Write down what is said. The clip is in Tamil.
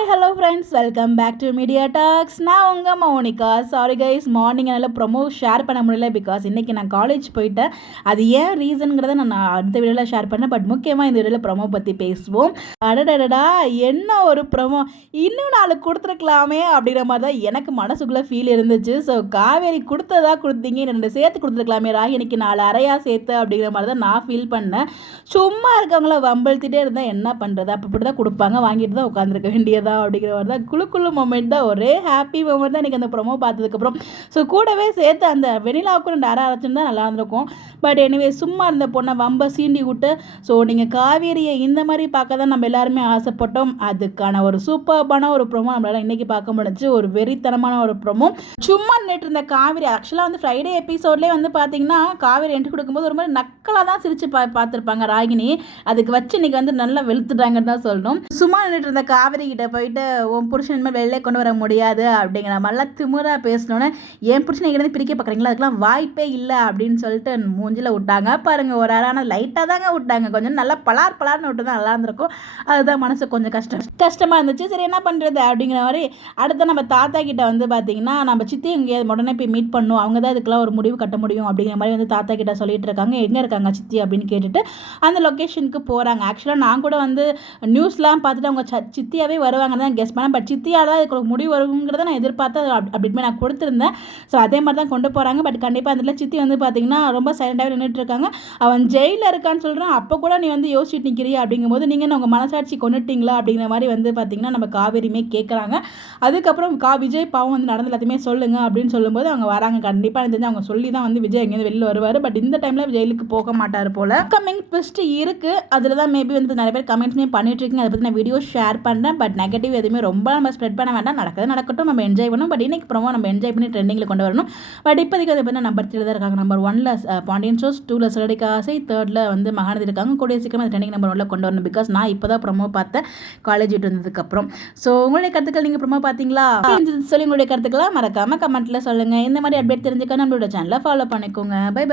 Hi hello friends, welcome back to media talks. நான் உங்கள் மௌனிகா. சாரி கைஸ், மார்னிங் என்னால் ப்ரொமோ ஷேர் பண்ண முடியல. பிகாஸ் இன்றைக்கி நான் காலேஜ் போயிட்டேன். அது ஏன் ரீசனுங்கிறத நான் அடுத்த வீடியோவில் ஷேர் பண்ணேன். பட் முக்கியமாக இந்த வீடியோவில் ப்ரொமோ பற்றி பேசுவோம். அடடடா, என்ன ஒரு ப்ரொமோ! இன்னும் 4 கொடுத்துருக்கலாமே அப்படிங்கிற மாதிரி தான் எனக்கு மனசுக்குள்ளே ஃபீல் இருந்துச்சு. ஸோ காவேரி கொடுத்தீங்க, 2 சேர்த்து கொடுத்துருக்கலாமே, ராகினிக்கு 4 அறையாக சேர்த்து அப்படிங்கிற மாதிரி தான் நான் ஃபீல் பண்ணேன். சும்மா இருக்கவங்கள வம்பழுத்திட்டே இருந்தால் என்ன பண்ணுறது? அப்போ இப்படி தான் கொடுப்பாங்க, வாங்கிட்டு தான் உட்காந்துருக்க வேண்டியதா அப்படிங்கிற மாதிரி தான் குழு மொமெண்ட் தான். ஒரே ஹாப்பி மொமெண்ட் தான் எனக்கு அந்த ப்ரொமோ பார்த்ததுக்கப்புறம். ஸோ கூடவே சேர்த்து அந்த வெனிலாவுக்கும் 2 அரை அரைச்சுன்னு தான் நல்லா இருந்திருக்கும். பட் எனிவே, சும்மா இருந்த பொண்ணை வம்ப சீண்டி விட்டு, ஸோ நீங்கள் காவேரியை இந்த மாதிரி பார்க்க தான் நம்ம எல்லாருமே ஆசைப்பட்டோம். அதுக்கான ஒரு சூப்பர்பான ஒரு ப்ரொமோ நம்மளால் இன்றைக்கி பார்க்க முடிஞ்சு. ஒரு வெறித்தனமான ஒரு ப்ரொமோ. சும்மா நின்றுட்டு இருந்த காவேரி ஆக்சுவலாக வந்து ஃப்ரைடே எபிசோட்லேயே வந்து பார்த்தீங்கன்னா காவேரி என்ட்ரி கொடுக்கும்போது ஒரு மாதிரி நக்கலாக தான் சிரித்து பார்த்துருப்பாங்க ராகினி. அதுக்கு வச்சு இன்றைக்கி வந்து நல்லா வெளுத்துட்டாங்கன்னு தான் சொல்லணும். சும்மா நின்றுட்டு இருந்த காவேரி கிட்ட போயிட்டு உன் புருஷன் இனிமேல் வெளிலே கொண்டு வர முடியாது அப்படிங்கிற மாதிரிலாம் திமுறா பேசினோன்னே, என் புருஷனை இங்கிருந்து பிரிக்க பார்க்குறீங்களா, அதுக்கெல்லாம் வாய்ப்பே இல்லை அப்படின்னு சொல்லிட்டு மூஞ்சில் விட்டாங்க பாருங்க. ஒரு அறான லைட்டாக தாங்க விட்டாங்க, கொஞ்சம் நல்லா பலார்னு விட்டு தான் நல்லா இருந்திருக்கும். அதுதான் மனசு கொஞ்சம் கஷ்டமாக இருந்துச்சு. சரி, என்ன பண்ணுறது அப்படிங்கிற மாதிரி அடுத்த நம்ம தாத்தா கிட்ட வந்து பார்த்தீங்கன்னா, நம்ம சித்தி இங்கே உடனே போய் மீட் பண்ணணும், அவங்க தான் இதுக்கெல்லாம் ஒரு முடிவு கட்ட முடியும் அப்படிங்கிற மாதிரி வந்து தாத்தா கிட்ட சொல்லிட்டு இருக்காங்க. எங்கே இருக்காங்க சித்தி அப்படின்னு கேட்டுட்டு அந்த லொக்கேஷனுக்கு போகிறாங்க. ஆக்சுவலாக நான் கூட வந்து நியூஸ்லாம் பார்த்துட்டு அவங்க சித்தியாகவே வருவாங்கன்னு தான் கெஸ் பண்ணேன். பட் சித்தியால் தான் இதுக்கு ஒரு முடிவு வருங்கிறத நான் எதிர்பார்த்து அப்படின்னு நான் கொடுத்துருந்தேன். ஸோ அதே மாதிரி தான் கொண்டு போகிறாங்க. பட் கண்டிப்பாக அதில் சித்தி வந்து பார்த்தீங்கன்னா ரொம்ப சைலண்டாகவே நின்றுட்டு இருக்காங்க. அவன் ஜெயிலில் இருக்கான்னு சொல்கிறான், அப்போ கூட நீ வந்து யோசிச்சுட்டு நிற்கிறியா அப்படிங்கும்போது, நீங்கள் உங்கள் மனசாட்சி கொண்டுட்டிங்களா அப்படிங்கிற மாதிரி வந்து பார்த்தீங்கன்னா நம்ம காவேரியுமே கேட்குறாங்க. அதுக்கப்புறம் விஜய் பாவம் வந்து நடந்து எல்லாத்தையுமே சொல்லுங்க அப்படின்னு சொல்லும்போது அவங்க வராங்க. கண்டிப்பாக தெரிஞ்சு அவங்க சொல்லி தான் வந்து விஜய் எங்கேருந்து வெளியில் வருவார். பட் இந்த டைமில் ஜெயிலுக்கு போக மாட்டார் போல். கமிங் ட்விஸ்ட் இருக்குது. அதில் தான் மேபி வந்து நிறைய பேர் கமெண்ட்ஸ்மே பண்ணிட்டு இருக்கீங்க. அதை பற்றி நான் வீடியோ ஷேர் பண்ணுறேன். பட் நெகட்டிவ் எதுவுமே ரொம்ப நம்ம ஸ்ப்ரெட் பண்ண வேண்டாம். நடக்கட்டும், நம்ம என்ஜாய் பண்ணணும். பட் இன்னைக்கு ப்ரோமோ நம்ம என்ஜாய் பண்ணி ட்ரெண்டிங்கில் கொண்டு வரணும். பட் இப்போதைக்கு அதை பற்றி நம்பர் 3 தான் இருக்காங்க. நம்பர் 1ல் பாண்டியன் ஸ்டோர்ஸ், 2ல் சிறடிக்க ஆசை, 3ல் வந்து மகாநதி இருக்காங்க. கூடிய சீக்கிரம் அந்த ட்ரெண்டிங் நம்பர் 1ல் கொண்டு வரணும். பிகாஸ் நான் இப்போ தான் ப்ரோமோ பார்த்தேன் காலேஜ் விட்டு வந்ததுக்கப்புறம். ஸோ உங்களுடைய கருத்துக்கள், நீங்கள் ப்ரோமோ பார்த்தீங்களா சொல்லி உங்களுடைய கருத்துக்களை மறக்காமல் கமெண்ட்டில் சொல்லுங்கள். இந்த மாதிரி அப்டேட் தெரிஞ்சுக்க நம்மளோட சேனலை ஃபாலோ பண்ணிக்கோங்க. பை.